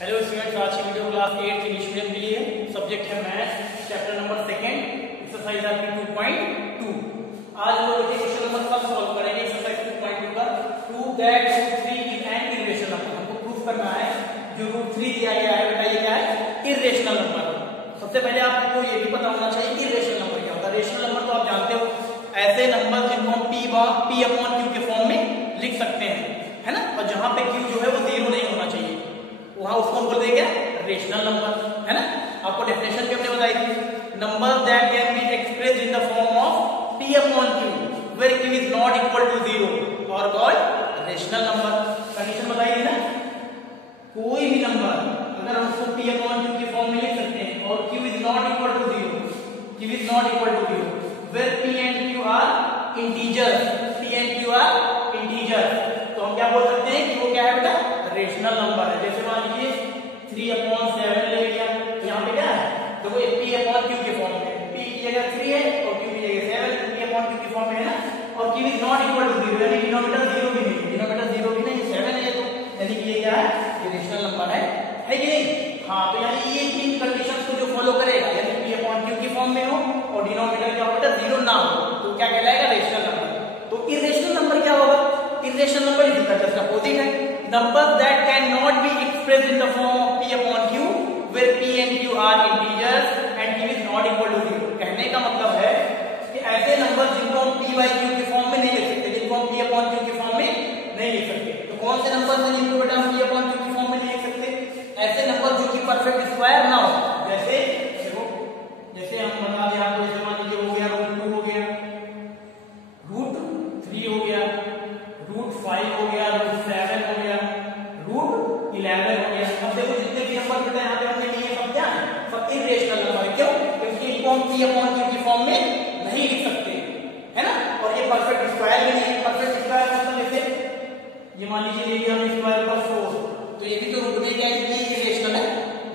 Hello students, आज की video class 8 English medium के लिए सब्जेक्ट है मैथ्स, चैप्टर नंबर 2, एक्सरसाइज आपकी 2.2। आज हम लोग क्वेश्चन नंबर 1 सॉल्व करेंगे एक्सरसाइज 2.2 का। Prove that √3 is an irrational number. हमको प्रूफ करना है जो √3 दिया गया है, बेटा ये क्या है? Irrational number. सबसे पहले आपको ये भी पता होना चाहिए कि इर्रेशनल नंबर क्या होता है। रेशनल नंबर तो आप जानते हो, ऐसे नंबर जिनको हम P/Q के फॉर्म में लिख सकते हैं, है ना। और जहां पे Q जो है वो 0 नहीं होना चाहिए, वहां उसको हम बोलते हैं क्या? रेशनल नंबर, है ना। आपको डेफिनेशन भी हमने बताई थी, number that can be expressed in the form of P/Q where Q is not equal to 0 और कॉल्ड रेशनल नंबर। कंडीशन बताई थी ना, कोई भी नंबर अगर हम उसको P/Q के फॉर्म में लिख सकते हैं और Q is not equal to 0, Q is not equal to 0 where P and Q are integer, P and Q are integer, तो हम क्या बोल सकते हैं कि वो क्या है बेटा? रेशनल नंबर है। जैसे मान लीजिए 3/7 ले लिया, तो यहाँ पे क्या है? देखो ये P/Q के फॉर्म में, P की जगह 3 है और Q की जगह 7, P/Q के फॉर्म में है ना। और Q is not equal to 0 यानी डिनोमिनेटर 0 भी नहीं, डिनोमिनेटर 0 भी नहीं, 7 है, तो यानी कि ये क्या है? ये रेशनल नंबर है कि नहीं? हाँ, तो यानी ये तीन कंडीशंस को जो फॉलो करेगा, यानी P/Q की फॉर्म में हो और डिनोमिनेटर क्या होगा? 0 ना हो, तो क्या कहलाएगा? Rational number. तो इर्रेशनल नंबर क्या होगा? इर्रेशनल नंबर इसका जस्ट अपोजिट है, numbers that cannot be expressed in the form of P/Q where P and Q are integers and Q is not equal to 0। कहने का मतलब है कि ऐसे नंबर जिनको हम P/Q के फॉर्म में नहीं लिख सकते, जिनको हम P/Q के फॉर्म में नहीं लिख सकते, तो कौन से नंबर हैं जिनको बेटा हम P/Q के फॉर्म में नहीं लिख सकते? ऐसे नंबर जो कि परफेक्ट स्क्वायर ना हो। जैसे देखो, जैसे हम बता दें आपको, जैसे मान लीजिए हो गया √2 हो गया, √3 हो गया, √5 हो गया, √7 हो गया, √11 हो गया। अब देखो जितने भी नंबर बेटा यहाँ पे हमने लिए सब क्या है? सब इर्रेशनल नंबर। क्यों? क्योंकि इनको हम P/Q की फॉर्म में नहीं लिख सकते, है ना। और ये परफेक्ट स्क्वायर भी नहीं है। परफेक्ट स्क्वायर मतलब जैसे ये मान लीजिए ले लिया हमने स्क्वायर का 4, तो ये भी तो रूट में क्या है? इर्रेशनल है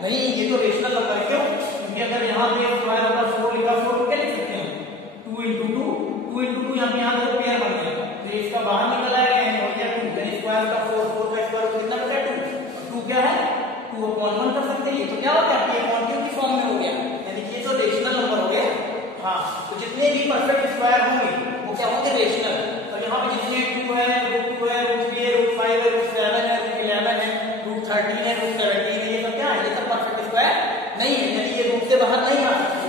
नहीं, ये तो रेशनल नंबर है। क्यों? क्योंकि अगर यहाँ पे स्क्वायर का 4 लिखा, 4 को क्या लिख सकते हैं? 2 × 2, 2 × 2 यहाँ पे यहाँ तो पेयर बन गया, तो इसका बाहर निकल आएगा, यानी हो गया 2, यानी स्क्वायर का 4, 4 का स्क्वायर कितना बेटा? 2, 2 क्या है? 2/1 कर सकते हैं। ये तो क्या होता है? P/Q की फॉर्म में हो गया, यानी कि ये तो रेशनल नंबर हो गया। हाँ, तो जितने भी परफेक्ट स्क्वायर होंगे वो क्या होंगे? रेशनल। और यहाँ पे जितने 2 है, √2 है, √3 है, √5 है, √7 है, √11 है, √13 है, √17 है, ये सब क्या है? ये सब परफेक्ट स्क्वायर नहीं है, यानी ये रूट से बाहर नहीं आ सकते।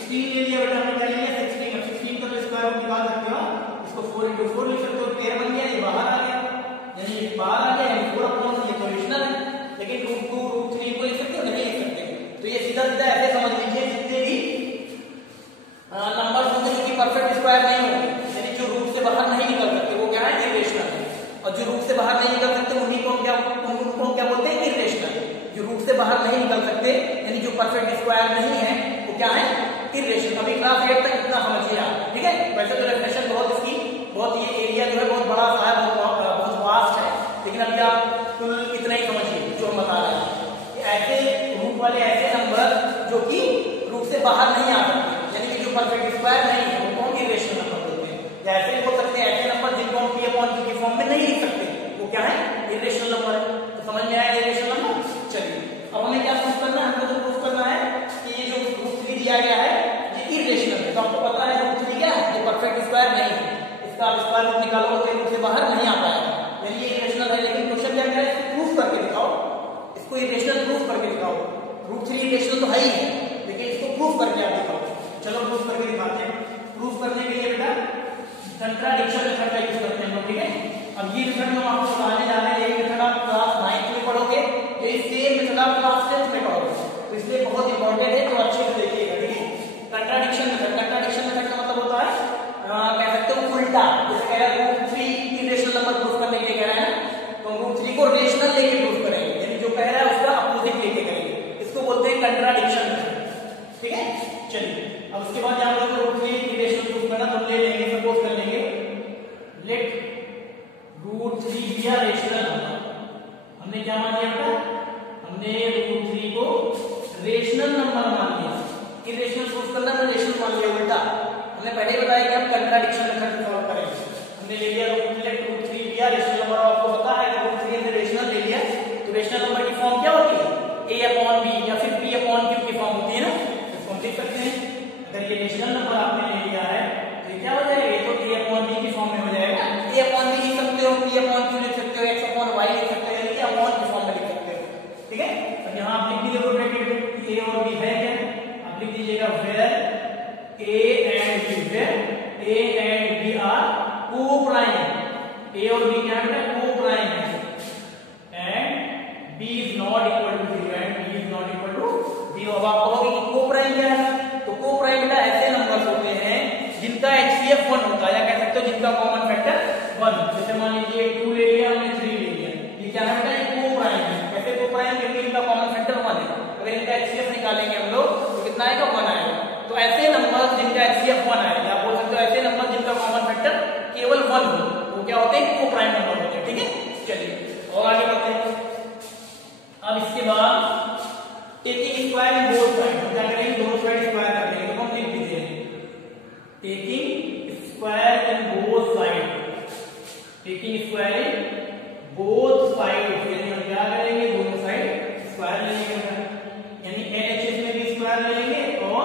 16 ले लिया बेटा हमने, क्या लिया? 16 का तो स्क्वायर रूट निकाल सकते हो, इसको 4 × 4 लिख सकते हो, 13 बन गया, ये बाहर आ गया, यानी ये बाहर आ गया, यानी 4/1 ये तो रेशनल है। लेकिन √2, √3 को लिख सकते हो? नहीं लिख सकते। तो ये सीधा सीधा ऐसे समझ लीजिए, जितने भी नंबर होंगे जो कि परफेक्ट स्क्वायर नहीं होंगे, यानी जो रूट से बाहर नहीं निकल सकते, वो क्या है? इर्रेशनल है। और जो रूट से बाहर नहीं निकल सकते उन्हीं को हम क्या बोलते हैं? इर्रेशनल। जो रूट से बाहर नहीं निकल सकते, यानी जो परफेक्ट स्क्वायर नहीं है, वो क्या है? इर्रेशनल। अभी क्लास 8 तक इतना समझिए आप, ठीक है। वैसे तो डेफिनेशन बहुत ये एरिया जो है बहुत बड़ा सा है, बहुत वास्ट है, लेकिन अभी आप कुल इतना ही समझिए जो हम बता रहे हैं कि ऐसे रूट वाले ऐसे नंबर जो कि रूट से बाहर नहीं आ सकते, यानी कि जो परफेक्ट स्क्वायर नहीं है, उनको हम इर्रेशनल नंबर बोलते हैं। या ऐसे बोल सकते हैं ऐसे नंबर जिनको हम P/Q की फॉर्म में नहीं लिख सकते, वो क्या है? इर्रेशनल नंबर है। तो समझ में आया इर्रेशनल नंबर? चलिए अब हमें क्या प्रूफ करना है? हमको तो प्रूफ करना है कि ये जो √3 दिया गया है ये इर्रेशनल है। तो आपको पता है √3 क्या है? ये परफेक्ट स्क्वायर नहीं है, इसका आप स्क्वायर रूट निकालो तो रूट से बाहर नहीं आ पाएगा, यानी ये इर्रेशनल है। लेकिन क्वेश्चन क्या कह रहा है? प्रूफ करके दिखाओ, इसको इर्रेशनल प्रूफ करके दिखाओ। √3 इर्रेशनल तो है ही है, लेकिन इसको प्रूफ करके आप दिखाओ। चलो प्रूफ करके दिखाते हैं। प्रूफ करने के लिए बेटा कंट्राडिक्शन मेथड का यूज करते हैं हम, ठीक है। अब ये मेथड हम आपको बताने जा रहे हैं, ये मेथड आप क्लास 9 में पढ़ोगे, ये सेम मेथड आप क्लास 10 में पढ़ोगे, तो इसलिए बहुत इंपॉर्टेंट है, तो अच्छे से देखिएगा, ठीक है। कंट्राडिक्शन मेथड, कंट्राडिक्शन मेथड का मतलब होता है कह सकते हो उल्टा। जैसे कह रहा है √3 इर्रेशनल नंबर प्रूफ करने के लिए कह रहा है ना, तो √3 को रेशनल लेके प्रूफ करेंगे, यानी जो कह रहा है उसका अपोजिट लेके करेंगे, इसको बोलते हैं कंट्राडिक्शन मेथड, ठीक है। चलिए अब उसके बाद यहाँ पर √3 इर्रेशनल प्रूफ करना, तो ले लेंगे, सपोज कर लेंगे let √3 be a rational number. हमने क्या मान लिया बेटा? हमने √3 को रेशनल नंबर मान लिया। इर्रेशनल प्रूफ करना हमने रेशनल मान लिया बेटा। हमने पहले ही बताया कि हम कंट्राडिक्शन मेथड सॉल्व करेंगे। हमने ले लिया √3 बी अ रेशनल नंबर, आपको पता है √3 हमने रेशनल ले लिया, तो रेशनल नंबर की फॉर्म क्या होती है? हो, p अपॉन q लिख सकते हो, x अपॉन y लिख सकते हो, यानी कि अपॉन की फॉर्म में लिख सकते हो। ठीक है, अब यहाँ आप लिख दीजिए ब्रैकेट में a और b है क्या, आप लिख दीजिएगा where a and b, where a and b are coprime, a और b क्या है, को-प्राइम है, and b is not equal to 0, and b is not equal to 0। अब आप कहोगे कि को-प्राइम क्या है, तो को-प्राइम बेटा ऐसे नंबर्स होते हैं जिनका HCF 1 होता है, या कह सकते हो जिनका कॉमन फैक्टर 1। जैसे मान लीजिए 2 ले लिया हमने, 3 ले लिया, ये क्या है बेटा, ये को-प्राइम है। कैसे को-प्राइम, क्योंकि इनका कॉमन फैक्टर 1 है। अगर इनका HCF निकालेंगे हम लोग तो कितना आएगा, 1 आएगा। तो ऐसे नंबर्स जिनका HCF 1 आएगा, आप बोल सकते हो ऐसे नंबर जिनका कॉमन फैक्टर केवल 1 हो, वो क्या होते हैं, को-प्राइम नंबर होते हैं। ठीक है, चलिए और आगे बढ़ते हैं। अब इसके बाद taking square in both side, हम क्या करेंगे, दोनों साइड स्क्वायर कर देंगे। तो हम लिख दीजिए taking square in both side, taking square in both side, यानी हम क्या करेंगे, दोनों साइड स्क्वायर ले लेंगे, यानी LHS में भी स्क्वायर ले लेंगे और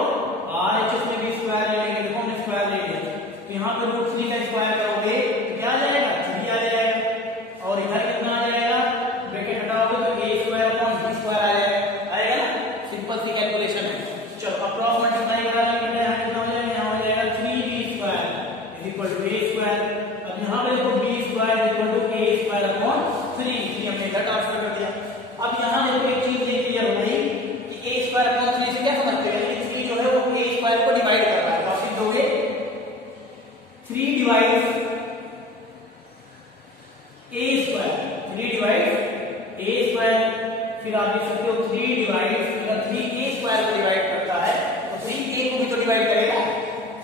RHS में भी स्क्वायर ले लेंगे। देखो हमने स्क्वायर ले लिया, तो यहाँ पे रूट 3 का स्क्वायर करोगे तो क्या आ जाएगा, 3 आ जाएगा, और इधर कितना आ जाएगा, ब्रैकेट हटाओगे तो a square upon b square आ जाएगा, आएगा ना, सिंपल सी कैलकुलेशन है। चलो अप्रॉक्स मल्टीप्लाई करा लेंगे, यहाँ कितना हो जाएगा, यहाँ हो जाएगा 3b square is equal to a square. अब यहाँ पे देखो b square is equal to a square upon 3, हमने इधर ट्रांसफर कर दिया। अब यहाँ देखो एक चीज ये क्लियर हो गई कि a स्क्वायर अपॉन 3 से क्या समझते हैं, यानी 3 जो है वो a स्क्वायर को डिवाइड कर रहा है। तो आप लिख दोगे 3 divide a square, 3 divide a square, फिर आप लिख सकते हो 3 डिवाइड, अगर 3 a स्क्वायर को डिवाइड करता है तो 3 a को भी तो डिवाइड करेगा,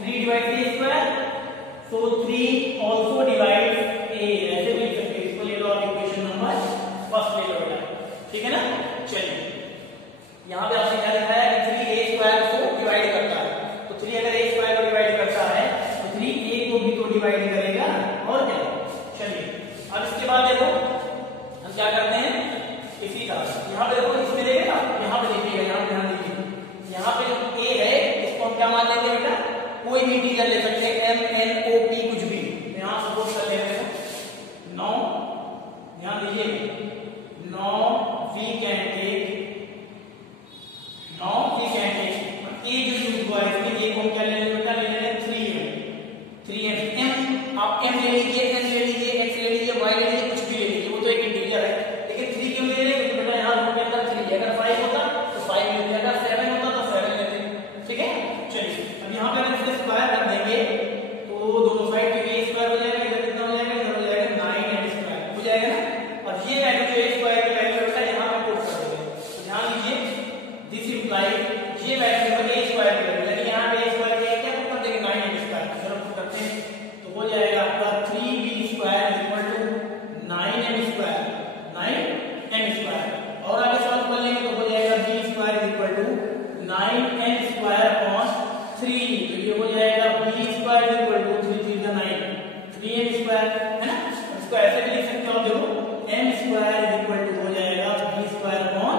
3 divide a square, so 3 also divide a, ऐसे भी लिख सकते हैं। इसको ले लो आप इक्वेशन नंबर फर्स्ट ले लो बेटा, ठीक है ना। चलिए यहाँ पे आपने क्या लिखा है कि 3 a स्क्वायर को डिवाइड करता है, तो 3 अगर a स्क्वायर को डिवाइड करता है तो 3 a को भी तो डिवाइड करेगा, और क्या। चलिए अब इसके बाद देखो हम क्या करते हैं, इसी का यहाँ पे देखो, इसमें देखिएगा, यहाँ पे देखिएगा, यहाँ पे ध्यान दीजिए, यहाँ पे जो a है इसको हम क्या मान लेते हैं बेटा, कोई भी इंटीजर ले सकते हैं, m n o p कुछ भी, यहाँ सपोज कर लेते हैं 9, ध्यान दीजिए 9 we can take a जो यूज हुआ है इसमें a को हम क्या ले लेंगे बेटा, ले लेंगे 3m, m आप m ले लीजिए, n ले लीजिए, x ले लीजिए, y ले लीजिए, कुछ भी ले लीजिए, वो तो एक इंटीजर है। लेकिन 3 क्यों ले लेंगे, बेटा यहाँ रूट के अंदर 3 है, अगर 5 होता तो 5 ले लेते, अगर 7 होता तो 7 लेते, ठीक है। चलिए अब यहाँ पे हम इसको स्क्वायर कर देंगे तो दोनों साइड पे a स्क्वायर हो जाएगा, इधर कितना हो जाएगा, इधर हो जाएगा 9m स्क्वायर हो जाएगा ना। और ये वैल्यू जो a स्क्वायर की वैल्यू होता है यहाँ पे पुट कर देंगे, तो ध्यान दीजिए दिस इंप्लाइज ये वैल्यू है a स्क्वायर की वैल्यू, यानी यहाँ पे a स्क्वायर की क्या पुट कर देंगे, 9m स्क्वायर, जरा पुट करते हैं तो हो जाएगा आपका 3b square equal to 9m square, 9m square. और आगे सॉल्व कर लेंगे तो हो जाएगा b square equal to 9m square upon 3, तो ये हो जाएगा b स्क्वायर इक्वल टू 3 3 का 9, 3m स्क्वायर है ना। इसको ऐसे भी लिख सकते हो, देखो m स्क्वायर इक्वल टू हो जाएगा b स्क्वायर अपॉन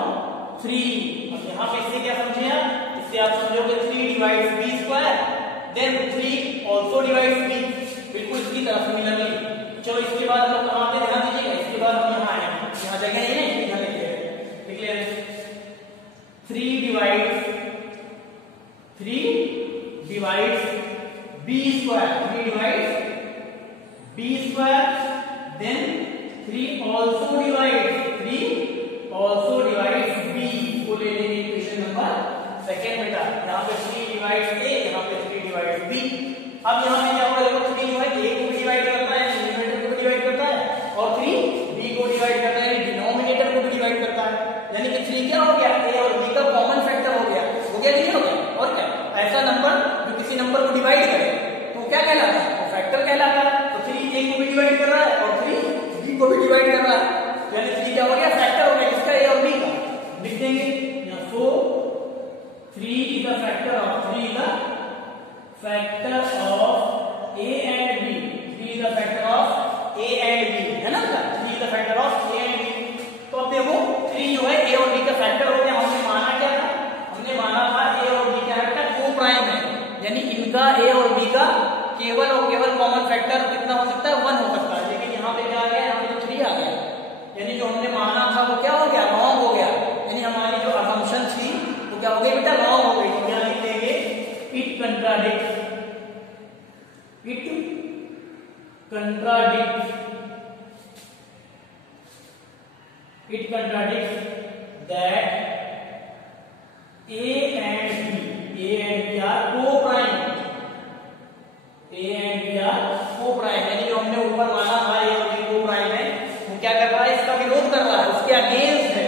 3। अब यहाँ पे इससे क्या समझे आप, इससे आप समझोगे 3 divides b square, then 3 also divides b, बिल्कुल इसकी तरह सिमिलरली। चलो इसके बाद हम लोग कहाँ पे ध्यान दीजिएगा, इसके बाद हम यहाँ आए, यहाँ जगह है ना, यहाँ लिख ले 3 divides b square, 3 divides b square, then 3 also divides b, को ले लेंगे इक्वेशन नंबर सेकंड बेटा। यहाँ पे 3 डिवाइड्स a, यहाँ पे 3 डिवाइड्स b। अब यहाँ पे क्या होगा, देखो 3 जो है a को भी डिवाइड करता है, न्यूमरेटर को भी डिवाइड करता है, और 3 b को डिवाइड करता है, डिनोमिनेटर को भी डिवाइड करता है, यानी कि 3 क्या हो गया, a और b का कॉमन फैक्टर हो गया, नहीं हो गया। और क्या, ऐसा नंबर जो किसी नंबर को डिवाइड करे तो क्या कहलाता है, वो फैक्टर कहलाता है। तो 3 a को भी डिवाइड कर रहा है और 3 b को भी डिवाइड कर रहा है, यानी 3 क्या हो गया, फैक्टर हो गया किसका, a और b का। लिख देंगे यहाँ, सो 3 is the factor of a and b, 3 is the factor of a and b, है ना, 3 is the factor of a and b। तो अब देखो 3 जो है a और b का फैक्टर हो गया। हमने माना क्या था, हमने माना था a और b क्या है, को प्राइम है, यानी इनका a और b का केवल और केवल कॉमन फैक्टर कितना हो सकता है, 1 हो सकता है। लेकिन यहाँ पे क्या है, थ्री आ गया, यानी जो हमने माना था वो क्या हो गया, रॉन्ग हो गया, यानी हमारी जो असम्पशन थी वो क्या हो गई बेटा, रॉन्ग हो गई। तो क्या लिख देंगे, it contradict that A and B are co-prime, यानी जो हमने ऊपर माना था A और B co-prime है, वो क्या कर रहा है, इसका विरोध कर रहा है, उसके अगेंस्ट है।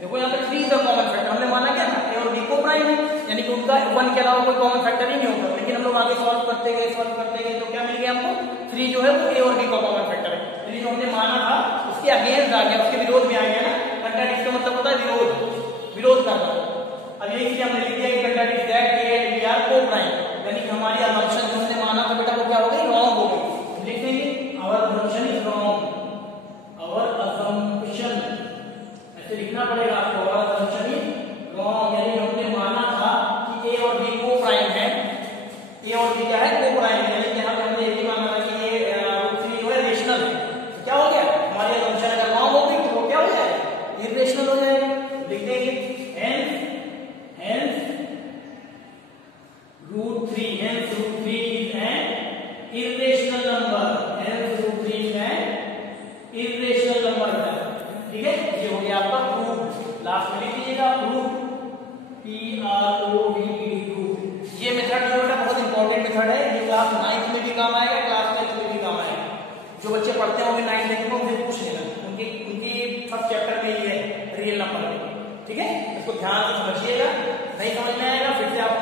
देखो यहाँ पे 3 इज द कॉमन फैक्टर, हमने माना क्या था, A और B co-prime है, यानी कि उनका 1 के अलावा कोई कॉमन फैक्टर ही नहीं होगा। लेकिन हम लोग आगे सॉल्व करते गए तो क्या मिल गया हमको, 3 जो है वो A और B का कॉमन फैक्टर है। यानी जो हमने माना था उसके अगेंस्ट आ गया, उसके विरोध में आ गया ना। कंट्राडिक्ट का मतलब होता है विरोध करना। अब यही चीज हमने लिख दिया कि contradict that A and B are co-prime, यानी कि हमारी असम्पशन जो हमने माना था बेटा वो क्या हो गई, रॉन्ग हो गई। लिख देंगे our assumption is wrong, our assumption ऐसे लिखना पड़ेगा आपको, आवर असम्पशन इज रॉन्ग, यानी हमने माना था कि A और B co-prime है, A और B क्या है, co-prime, यानी कि यहाँ पे हमने ये माना था कि ये रूट 3 जो है रेशनल है। तो क्या हो गया, हमारी असम्पशन अगर रॉन्ग हो गई तो वो क्या हो जाएगा, इर्रेशनल हो जाएगा। लिख देंगे hence root 3 is an irrational number, ठीक है। ये हो गया आपका प्रूफ, लास्ट में लिख लीजिएगा प्रूफ, प्रूफ। ये मेथड जो है बहुत इंपॉर्टेंट मेथड है, ये क्लास 9th में भी काम आएगा, क्लास 10th में भी काम आएगा। जो बच्चे पढ़ते हैं वो भी 9th 10th में उनसे पूछ लेना, उनकी फर्स्ट चैप्टर में ये है रियल नंबर में, ठीक है। इसको ध्यान से समझिएगा, नहीं समझ में आएगा फिर से आप